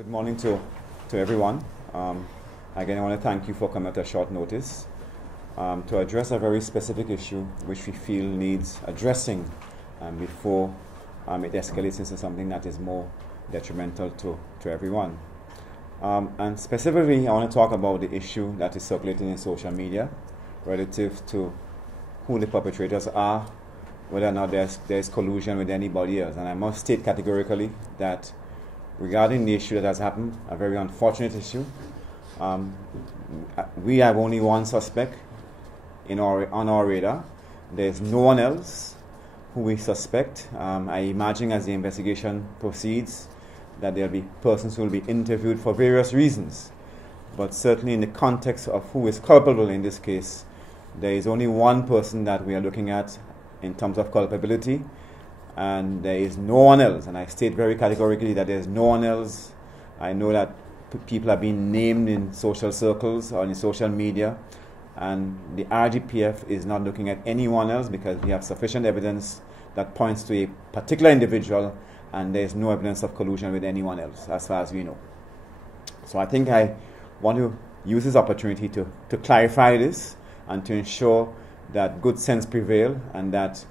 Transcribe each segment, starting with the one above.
Good morning to everyone. Again, I want to thank you for coming at a short notice to address a very specific issue which we feel needs addressing before it escalates into something that is more detrimental to everyone. And specifically, I want to talk about the issue that is circulating in social media relative to who the perpetrators are, whether or not there's collusion with anybody else. And I must state categorically that regarding the issue that has happened, a very unfortunate issue, we have only one suspect on our radar. There's no one else who we suspect. I imagine as the investigation proceeds that there will be persons who will be interviewed for various reasons. But certainly in the context of who is culpable in this case, there is only one person that we are looking at in terms of culpability, and there is no one else. And I state very categorically that there is no one else. I know that people are being named in social circles or in social media, and the RGPF is not looking at anyone else because we have sufficient evidence that points to a particular individual, and there is no evidence of collusion with anyone else as far as we know. So I think I want to use this opportunity to clarify this and to ensure that good sense prevail and that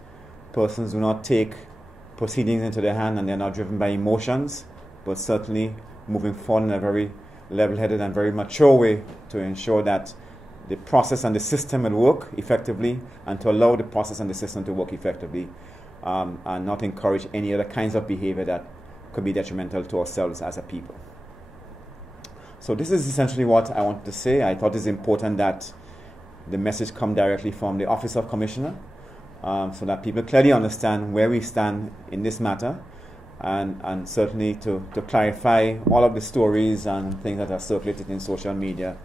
persons do not take proceedings into their hand and they're not driven by emotions, but certainly moving forward in a very level-headed and very mature way to ensure that the process and the system will work effectively, and to allow the process and the system to work effectively, and not encourage any other kinds of behavior that could be detrimental to ourselves as a people. So this is essentially what I wanted to say. I thought it's important that the message come directly from the Office of Commissioner, so that people clearly understand where we stand in this matter, and certainly to clarify all of the stories and things that are circulated in social media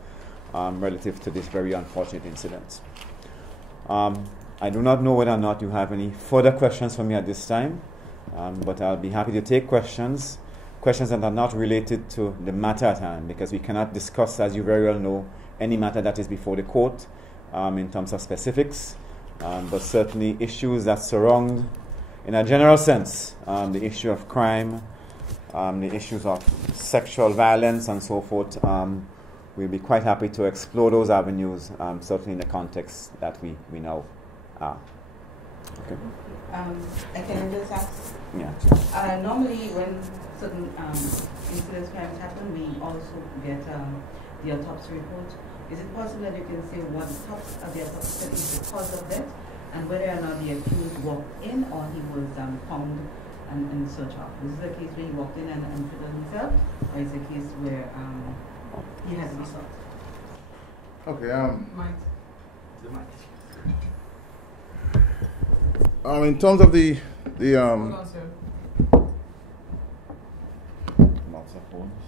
relative to this very unfortunate incident. I do not know whether or not you have any further questions for me at this time, but I'll be happy to take questions that are not related to the matter at hand, because we cannot discuss, as you very well know, any matter that is before the court in terms of specifics, but certainly issues that surround, in a general sense, the issue of crime, the issues of sexual violence and so forth. We'll be quite happy to explore those avenues, certainly in the context that we now are. Okay. I can just ask? Yeah. Normally when certain incidents, crimes happen, we also get the autopsy report. Is it possible that you can say what the autopsy is the cause of death, and whether or not the accused walked in or he was found and searched out? This is a case where he walked in and killed himself, or is it a case where he has to be sought? Okay. Mike. The mic. In terms of the Hold on, sir. Lots of phones.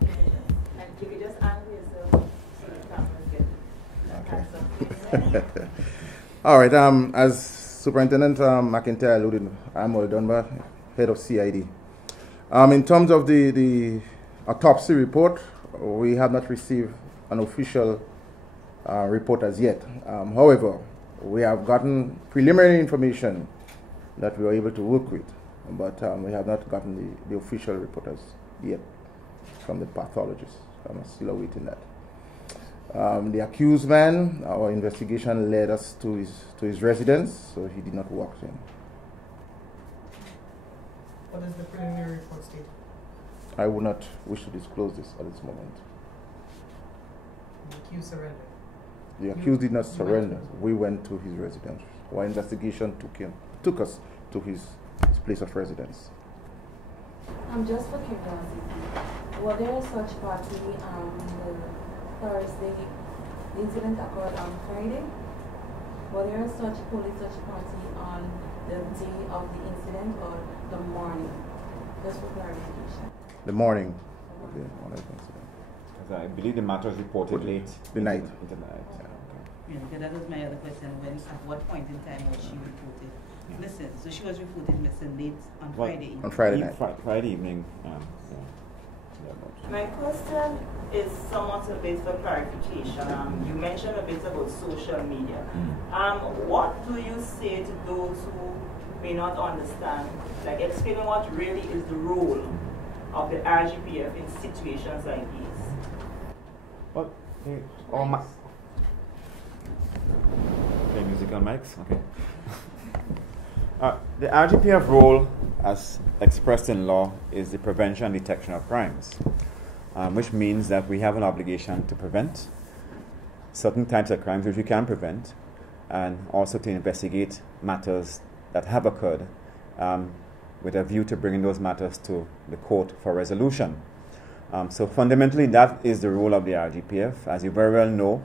And you could just answer yourself so the cameras get Okay. All right. As Superintendent McIntyre alluded, I'm Oli Dunbar, head of CID. In terms of the autopsy report, we have not received an official report as yet. However, we have gotten preliminary information that we are able to work with, but we have not gotten the official report as yet from the pathologist. I'm still awaiting that. The accused man, our investigation led us to his residence, so he did not walk in. What does the preliminary report state? I would not wish to disclose this at this moment. The accused surrendered. The accused did not surrender. We went to his residence. Our investigation took us to his place of residence. Just for curiosity, was there a such party the Thursday? The incident occurred on Friday. Was there a such party on the day of the incident or the morning? Just for clarification. The morning of the incident. I believe the matter was reported late. The night. Into the night. Yeah, okay. Yeah, because that was my other question. At what point in time was she reported missing? So she was reported missing late on Friday. On Friday night. Friday evening. My question is somewhat a bit for clarification. You mentioned a bit about social media. What do you say to those who may not understand? Like, explain what really is the role of the RGPF in situations like these? Well, okay, musical mics, okay. The RGPF role, as expressed in law, is the prevention and detection of crimes, which means that we have an obligation to prevent certain types of crimes which we can prevent, and also to investigate matters that have occurred with a view to bringing those matters to the court for resolution. So fundamentally, that is the role of the RGPF. As you very well know,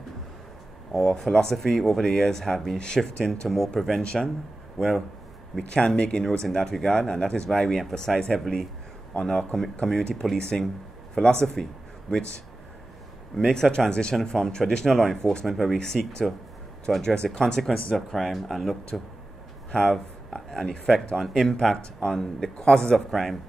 our philosophy over the years have been shifting to more prevention, where we can make inroads in that regard, and that is why we emphasize heavily on our community policing philosophy, which makes a transition from traditional law enforcement, where we seek to address the consequences of crime and look to have an effect on impact on the causes of crime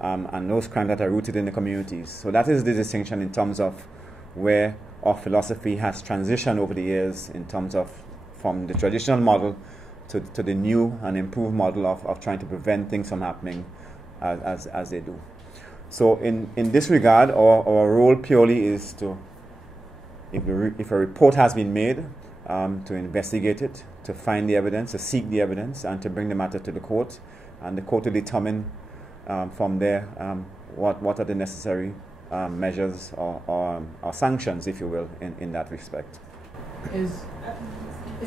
and those crimes that are rooted in the communities. So that is the distinction in terms of where our philosophy has transitioned over the years in terms of from the traditional model to the new and improved model of trying to prevent things from happening as they do. So in this regard, our role purely is to, if a report has been made, to investigate it, to find the evidence, to seek the evidence, and to bring the matter to the court, and the court to determine from there what are the necessary measures or sanctions, if you will, in that respect. Is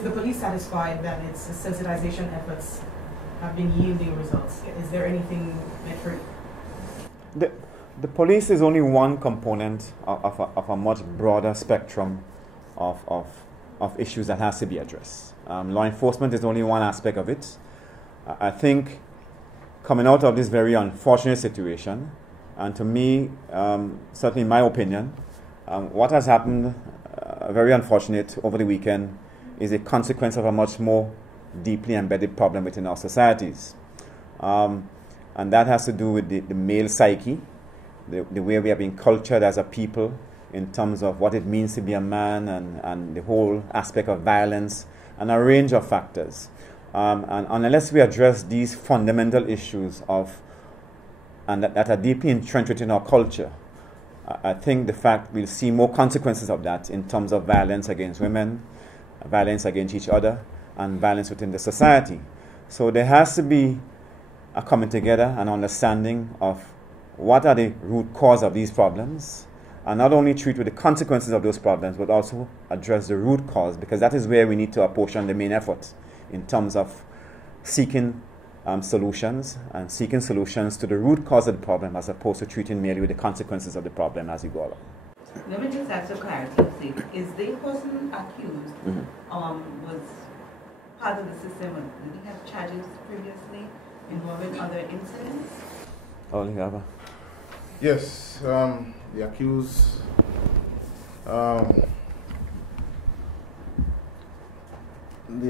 the police satisfied that its sensitization efforts have been yielding results? Is there anything metric? The police is only one component of a much broader spectrum of issues that has to be addressed. Law enforcement is only one aspect of it. I think coming out of this very unfortunate situation, and to me, certainly in my opinion, what has happened, very unfortunate over the weekend, is a consequence of a much more deeply embedded problem within our societies. And that has to do with the male psyche, the way we have been cultured as a people in terms of what it means to be a man, and the whole aspect of violence, and a range of factors. And unless we address these fundamental issues that are deeply entrenched within our culture, I think the fact we'll see more consequences of that in terms of violence against women, violence against each other, and violence within the society. So there has to be a coming together, an understanding of what are the root cause of these problems, and not only treat with the consequences of those problems, but also address the root cause, because that is where we need to apportion the main effort in terms of seeking solutions, and seeking solutions to the root cause of the problem, as opposed to treating merely with the consequences of the problem as we go along. Let me just ask for clarity's sake. Is the person accused was part of the system? Did he have charges previously involving other incidents? Oliver? Yes, the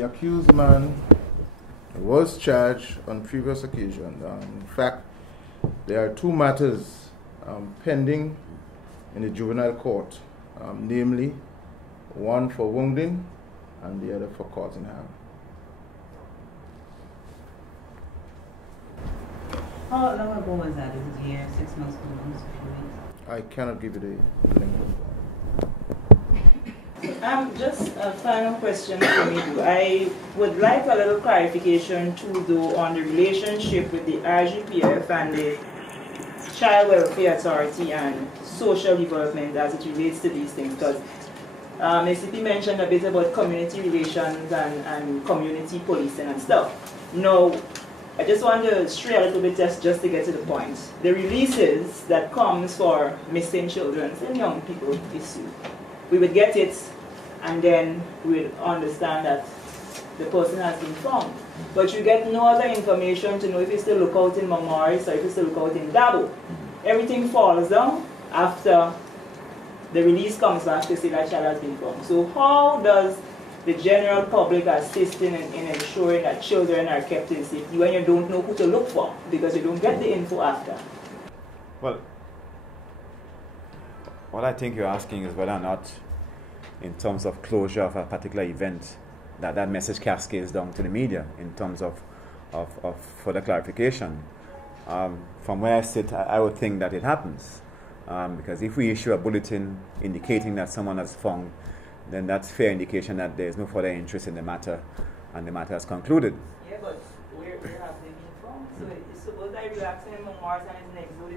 accused man was charged on previous occasions. In fact, there are two matters pending in the juvenile court, namely one for wounding and the other for causing harm. How long ago was that? Is it a year, 6 months, 2 months, a few weeks? I cannot give you the length of that. Just a final question for me. I would like a little clarification too, though, on the relationship with the RGPF and the Child Welfare Authority and social development as it relates to these things. Because ACP mentioned a bit about community relations and community policing and stuff. Now, I just want to stray a little bit just to get to the point. The releases that comes for missing children and young people issue, we would get it, and then we would understand that the person has been found. But you get no other information to know if you still look out in Morris or if you still look out in Dabo. Everything falls down after the release comes back to say that child has been found. So how does the general public assist in ensuring that children are kept in safety when you don't know who to look for because you don't get the info after? Well, what I think you're asking is whether or not, in terms of closure of a particular event, that message cascades down to the media in terms of further clarification. from where I sit, I would think that it happens. Because if we issue a bulletin indicating that someone has found, then that's fair indication that there is no further interest in the matter, and the matter has concluded. Yeah, but where have they been from? So suppose I relax him on Mars and his next do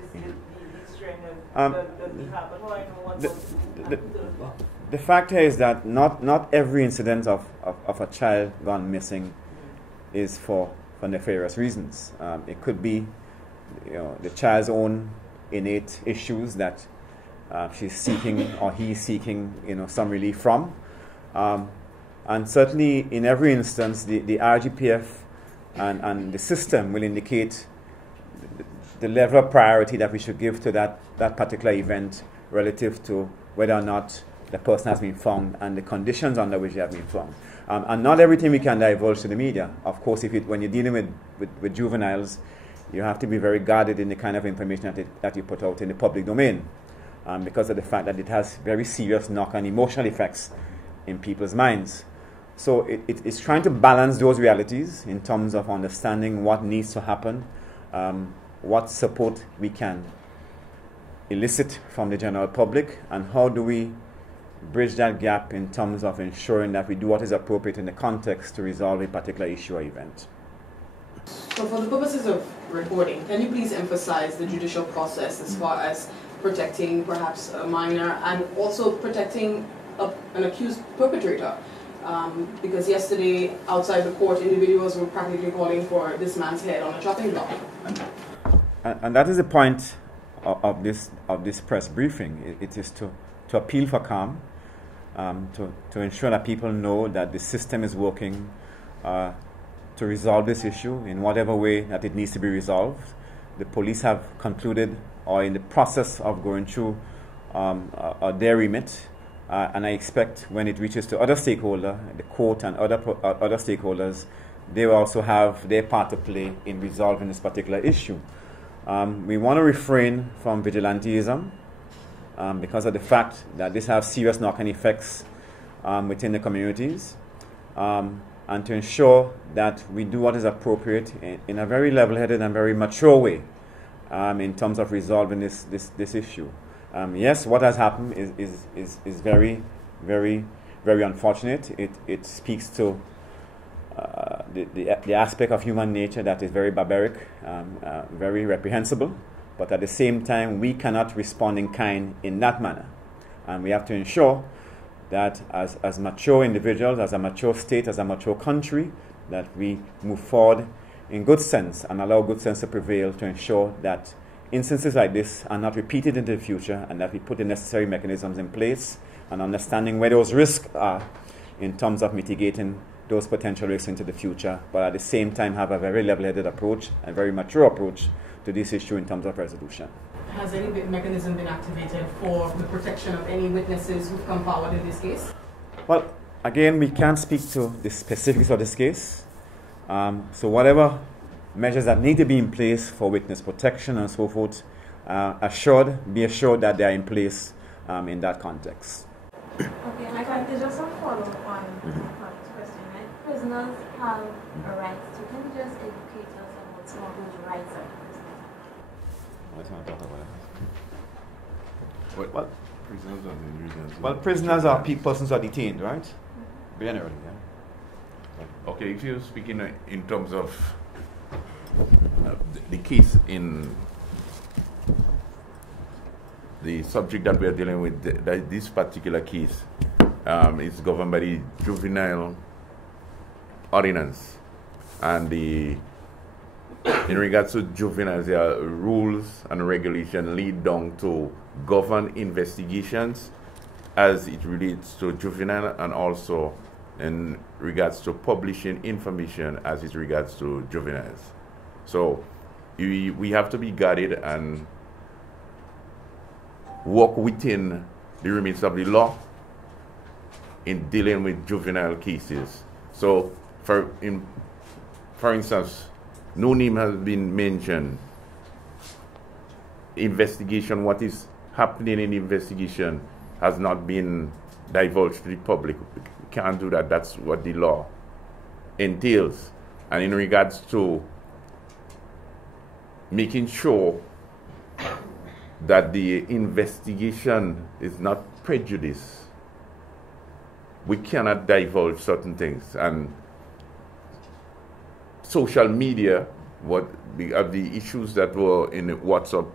this trend doesn't happen. How I know what the fact here is that not every incident of a child gone missing is for nefarious reasons. It could be, the child's own innate issues that she's seeking or he's seeking, some relief from. And certainly in every instance, the RGPF and the system will indicate the level of priority that we should give to that particular event relative to whether or not the person has been found and the conditions under which they have been found. And not everything we can divulge to the media. Of course, when you're dealing with juveniles, you have to be very guarded in the kind of information that you put out in the public domain, because of the fact that it has very serious knock-on emotional effects in people's minds. So it's trying to balance those realities in terms of understanding what needs to happen, what support we can elicit from the general public, and how do we bridge that gap in terms of ensuring that we do what is appropriate in the context to resolve a particular issue or event. So for the purposes of reporting, can you please emphasize the judicial process as far as protecting perhaps a minor and also protecting an accused perpetrator? Because yesterday, outside the court, individuals were practically calling for this man's head on a chopping block. And that is the point of this press briefing. It is to appeal for calm, to ensure that people know that the system is working to resolve this issue in whatever way that it needs to be resolved. The police have concluded or in the process of going through their remit, and I expect when it reaches to other stakeholders, the court and other stakeholders, they will also have their part to play in resolving this particular issue. We want to refrain from vigilantism because of the fact that this has serious knock-on effects within the communities, and to ensure that we do what is appropriate in a very level-headed and very mature way in terms of resolving this issue. Yes, what has happened is very, very, very unfortunate. It speaks to the aspect of human nature that is very barbaric, very reprehensible, but at the same time, we cannot respond in kind in that manner. And we have to ensure that as mature individuals, as a mature state, as a mature country, that we move forward in good sense and allow good sense to prevail to ensure that instances like this are not repeated in the future, and that we put the necessary mechanisms in place and understanding where those risks are in terms of mitigating those potential risks into the future, but at the same time have a very level-headed approach, a very mature approach to this issue in terms of resolution. Has any mechanism been activated for the protection of any witnesses who've come forward in this case? Well, again, we can't speak to the specifics of this case. So whatever measures that need to be in place for witness protection and so forth, be assured that they are in place in that context. Okay, I can just a follow-up on this question, right? Prisoners have a right to, can you just educate us about some of those rights of prisoners? Let's not talk about Well, prisoners are the reasons. well, prisoners are persons who are detained, right? Generally, yeah. Okay, if you're speaking in terms of the case in the subject that we are dealing with, this particular case is governed by the juvenile ordinance, and in regards to juveniles, there are rules and regulations lead down to govern investigations as it relates to juvenile, and also in regards to publishing information as it regards to juveniles. So we have to be guarded and work within the limits of the law in dealing with juvenile cases. So for instance, no name has been mentioned. Investigation, what is happening in the investigation has not been divulged to the public. We can't do that. That's what the law entails. And in regards to making sure that the investigation is not prejudiced. We cannot divulge certain things, and social media, the issues that were in the WhatsApp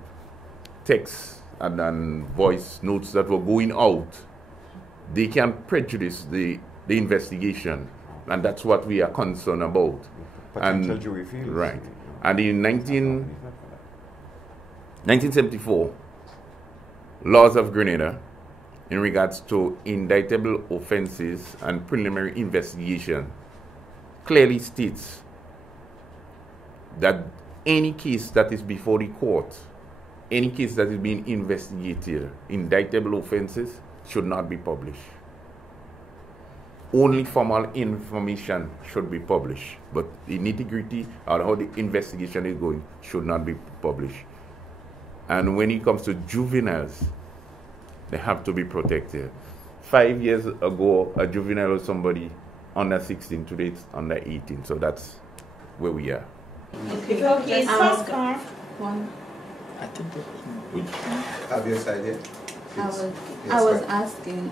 text and voice notes that were going out, they can prejudice the investigation, and that's what we are concerned about. Potential jury fields. Right. And in 1974, laws of Grenada in regards to indictable offenses and preliminary investigation clearly states that any case that is before the court, any case that is being investigated, indictable offenses should not be published. Only formal information should be published, but the nitty-gritty or how the investigation is going should not be published. And when it comes to juveniles, they have to be protected. 5 years ago, a juvenile was somebody under 16, today it's under 18, so that's where we are. Okay, One. I think that Have your side here. I was asking,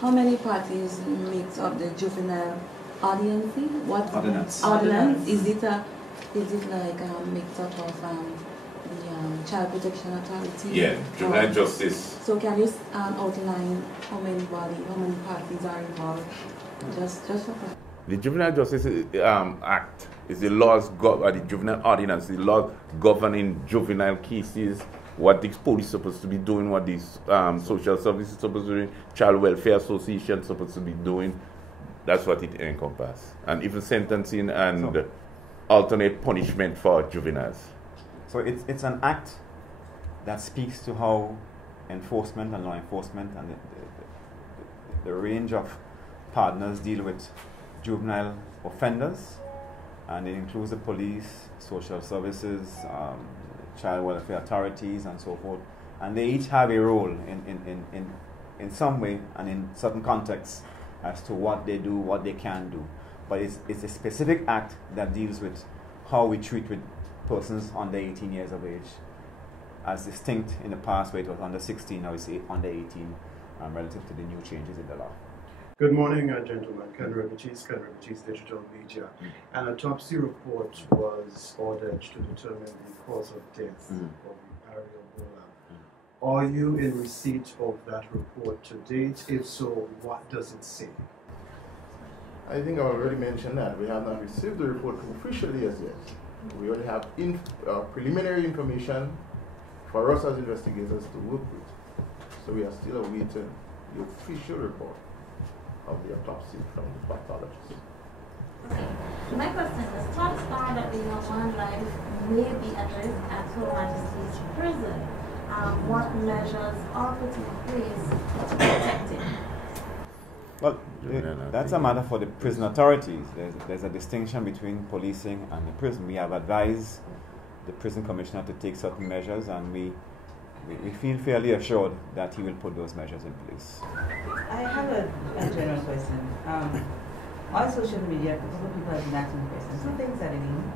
how many parties makes up the juvenile audience? What ordinance? Is it like mixed up of the Child Protection Authority? Yeah, juvenile justice. So can you outline how many parties are involved? Just for fun. The Juvenile Justice Act is the laws, the juvenile ordinance, the law governing juvenile cases, what the police is supposed to be doing, what the social services is supposed to be doing, Child Welfare Association is supposed to be doing. That's what it encompasses. And even sentencing and alternate punishment for juveniles. So it's an act that speaks to how enforcement and law enforcement and the range of partners deal with juvenile offenders, and it includes the police, social services, child welfare authorities, and so forth. And they each have a role in some way and in certain contexts as to what they do, what they can do. But it's a specific act that deals with how we treat with persons under 18 years of age, as distinct in the past where it was under 16, now it's under 18, relative to the new changes in the law. Good morning, gentlemen. Ken Rebichis Digital Media. An autopsy report was ordered to determine the cause of death of Ariel Bola. Are you in receipt of that report to date? If so, what does it say? I think I already mentioned that. We have not received the report officially as yet. We only have preliminary information for us as investigators to work with. So we are still awaiting the official report of the autopsy from the pathologist. Okay. My question is, thoughts are that the young man's life may be at risk at Her Majesty's prison. What measures are put in place to protect him? Well, that's a matter for the prison authorities. There's a distinction between policing and the prison. We have advised the prison commissioner to take certain measures, and we feel fairly assured that he will put those measures in place. I have a general question. On social media, a couple of people have been asking questions. Two things that I mean.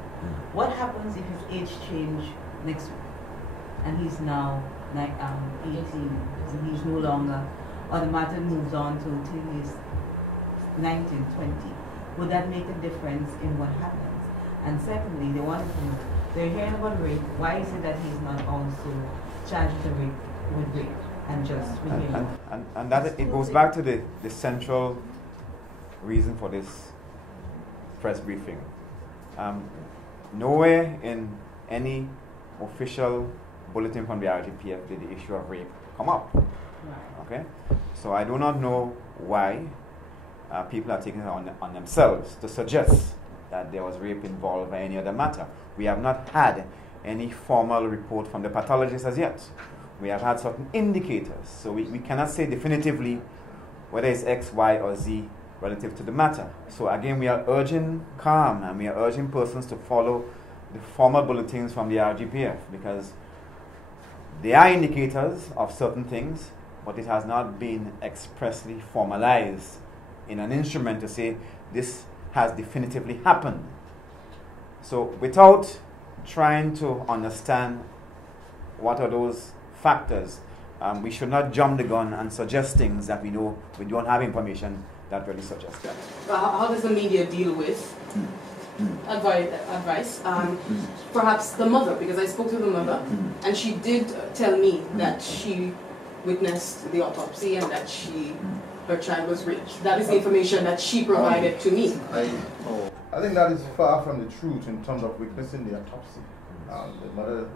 What happens if his age change next week and he's now 18 and he's no longer, or the matter moves on to until he's 19, 20? Would that make a difference in what happens? And secondly, they're hearing about rape. Why is it that he's not also charged with rape and just with him? And that it goes back to the central reason for this press briefing. Nowhere in any official bulletin from the RGPF did the issue of rape come up. Okay, so I do not know why people are taking it on themselves to suggest that there was rape involved or any other matter. We have not had any formal report from the pathologist as yet. We have had certain indicators, so we cannot say definitively whether it's X, Y, or Z relative to the matter. So again, we are urging calm, and we are urging persons to follow the formal bulletins from the RGPF, because they are indicators of certain things, but it has not been expressly formalized in an instrument to say this has definitively happened. So without trying to understand what are those factors. We should not jump the gun and suggest things that we know we don't have information that really suggests that. How does the media deal with advice? Perhaps the mother, because I spoke to the mother, and she did tell me that she witnessed the autopsy and that her child was raped. That is the information that she provided to me. I think that is far from the truth in terms of witnessing the autopsy. The mother,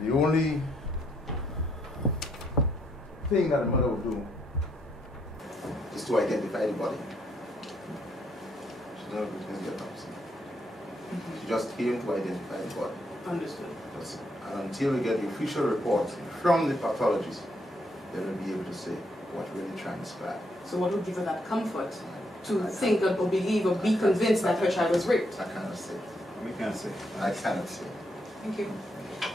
the only thing that the mother would do is to identify the body. She never witnessed the autopsy. She just came to identify the body. Understood. And until we get the official report from the pathologist, they will be able to say what really transpired. So what would give her that comfort to think or believe or be convinced that her child was raped? I cannot say. We can't say. I cannot say. Thank you.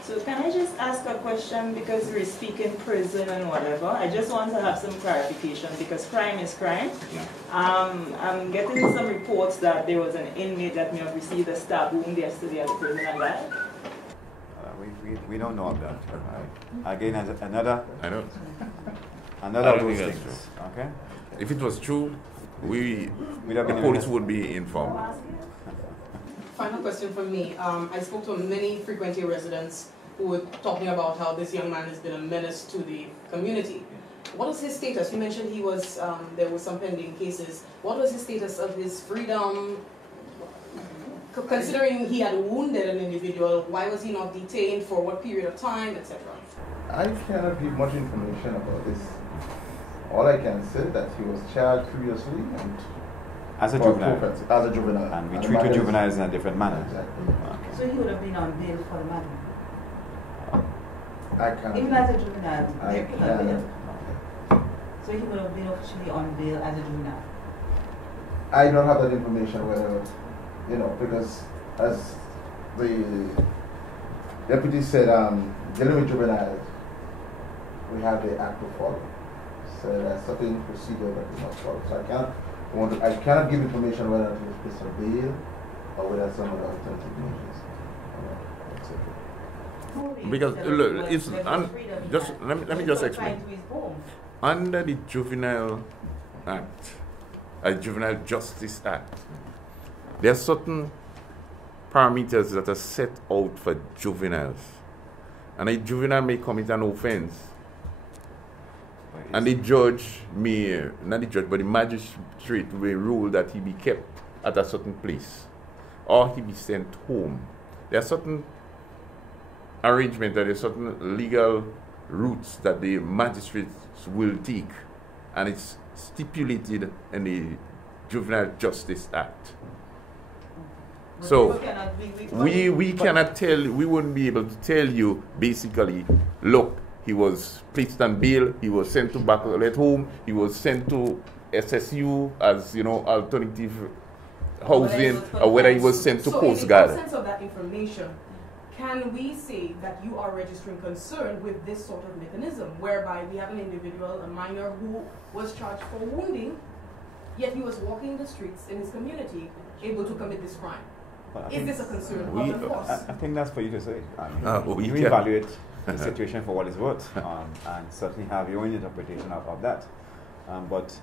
So can I just ask a question, because we're speaking prison and whatever? I just want to have some clarification, because crime is crime. Yeah. I'm getting some reports that there was an inmate that may have received a stab wound yesterday at the prison and died. We don't know of that. Again, as another I know. another I of don't those think that's things. Okay. If it was true, the have been police would be informed. Final question from me. I spoke to many frequent-year residents who were talking about how this young man has been a menace to the community. What was his status? You mentioned he was, there were some pending cases. What was his status of his freedom? Considering he had wounded an individual, why was he not detained, for what period of time, etc.? I cannot give much information about this. All I can say that he was charged previously and As a juvenile. As a juvenile. And we treat juveniles in a different manner. Exactly. Okay. So he would have been on bail for the matter. I cannot. Even as a juvenile, I there could have cannot. been. So he would have been officially on bail as a juvenile. I don't have that information whether, because as the deputy said, dealing with juveniles, we have the act to follow. So there's certain procedure that we must follow. So I cannot give information whether it is a bail or whether some other alternative measures. Because look, it's let me just explain. Under the Juvenile Act, Juvenile Justice Act, there are certain parameters that are set out for juveniles, and a juvenile may commit an offense, and the judge may, not the judge, but the magistrate will rule that he be kept at a certain place, or he be sent home. There are certain arrangements, there are certain legal routes that the magistrates will take, and it's stipulated in the Juvenile Justice Act. So we cannot tell, we wouldn't be able to tell you basically, look, he was placed on bail, he was sent to Baccalaureate home, he was sent to SSU as, alternative housing, or whether he was sent to Coast Guard. So in the absence of that information, can we say that you are registering concern with this sort of mechanism, whereby we have an individual, a minor, who was charged for wounding, yet he was walking the streets in his community, able to commit this crime? Is this a concern of the force? I think that's for you to say. We you evaluate the situation for what it's worth, and certainly have your own interpretation of that. But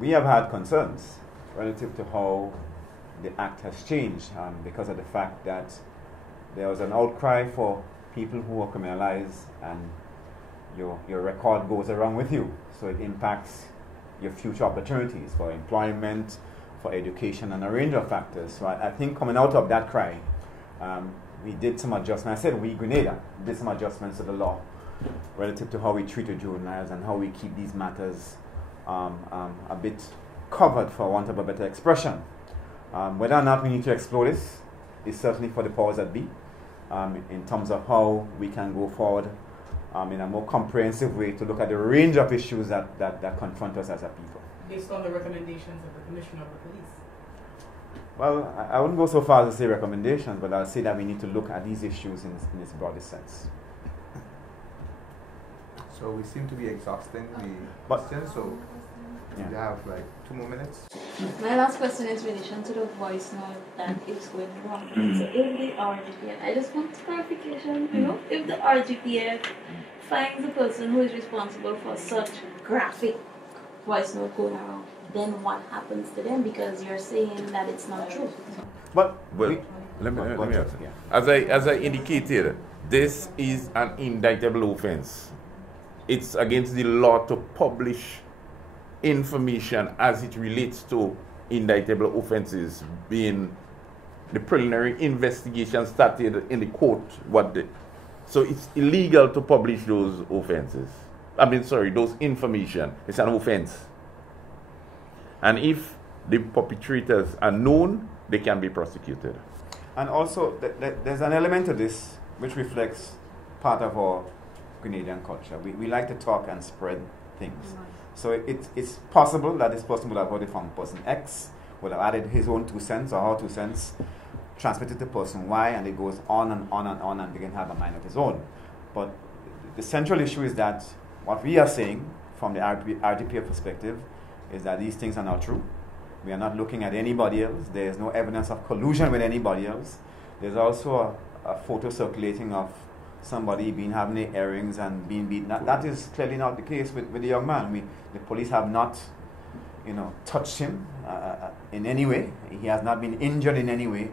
we have had concerns relative to how the act has changed because of the fact that there was an outcry for people who are criminalized, and your record goes around with you. So it impacts your future opportunities for employment, for education, and a range of factors. So I think coming out of that cry, we did some adjustments. I said we, Grenada, did some adjustments to the law relative to how we treat juveniles and how we keep these matters a bit covered, for want of a better expression. Whether or not we need to explore this is certainly for the powers that be, in terms of how we can go forward in a more comprehensive way to look at the range of issues that confront us as a people. Based on the recommendations of the Commissioner of the Police? Well, I wouldn't go so far as to say recommendations, but I'll say that we need to look at these issues in its broadest sense. So we seem to be exhausting the But- question, so Yeah. You have like 2 more minutes. My last question is in relation to the voice note that is going wrong. So if the RGPF, I just want clarification, if the RGPF finds the person who is responsible for such graphic voice note going around, then what happens to them? Because you're saying that it's not true. But well, let me ask. As I indicated, this is an indictable offense. It's against the law to publish information as it relates to indictable offenses, being the preliminary investigation started in the court. So it's illegal to publish those offenses. Those information. It's an offense. And if the perpetrators are known, they can be prosecuted. And also, there's an element to this which reflects part of our Grenadian culture. We like to talk and spread things. So it's possible that this person would have heard it from person X, would have added his own 2 cents or her 2 cents, transmitted to person Y, and it goes on and on and on, and they can have a mind of his own. But the central issue is that what we are saying from the RGPF perspective is that these things are not true. We are not looking at anybody else. There is no evidence of collusion with anybody else. There's also a photo circulating of somebody having their earrings and being beaten. That is clearly not the case with the young man. The police have not, touched him in any way. He has not been injured in any way.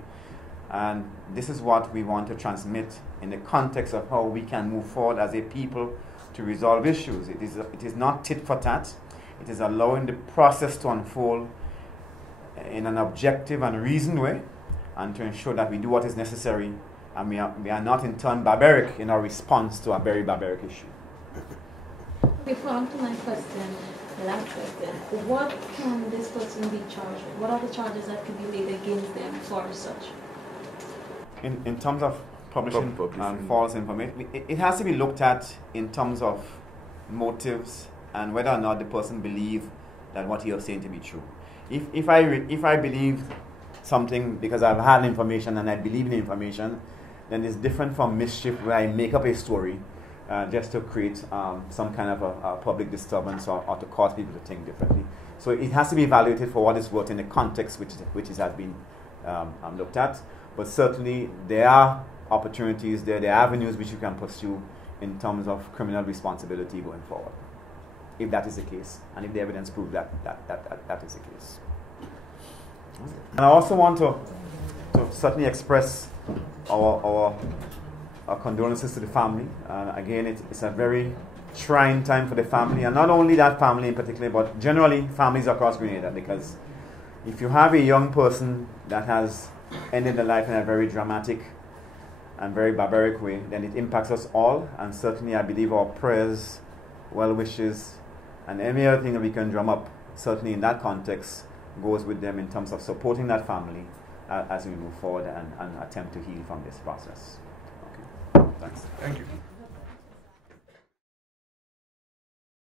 And this is what we want to transmit in the context of how we can move forward as a people to resolve issues. It is not tit for tat. It is allowing the process to unfold in an objective and reasoned way, and to ensure that we do what is necessary, and we are not in turn barbaric in our response to a very barbaric issue. Before on to my question, the last question, what can this person be charged with? What are the charges that can be laid against them for such? In terms of publishing false information, it has to be looked at in terms of motives and whether or not the person believes that what he is saying to be true. If I believe something because I've had information and I believe in the information, then it's different from mischief where I make up a story just to create some kind of a public disturbance or to cause people to think differently. So it has to be evaluated for what it's worth in the context which it has been looked at. But certainly there are opportunities there are avenues which you can pursue in terms of criminal responsibility going forward, if that is the case, and if the evidence proves that is the case. And I also want to certainly express our condolences to the family. Again, it's a very trying time for the family, and not only that family in particular, but generally families across Grenada, because if you have a young person that has ended their life in a very dramatic and very barbaric way, then it impacts us all, and certainly I believe our prayers, well wishes, and any other thing that we can drum up, certainly in that context, goes with them in terms of supporting that family as we move forward and attempt to heal from this process. Okay. Thanks. Thank you.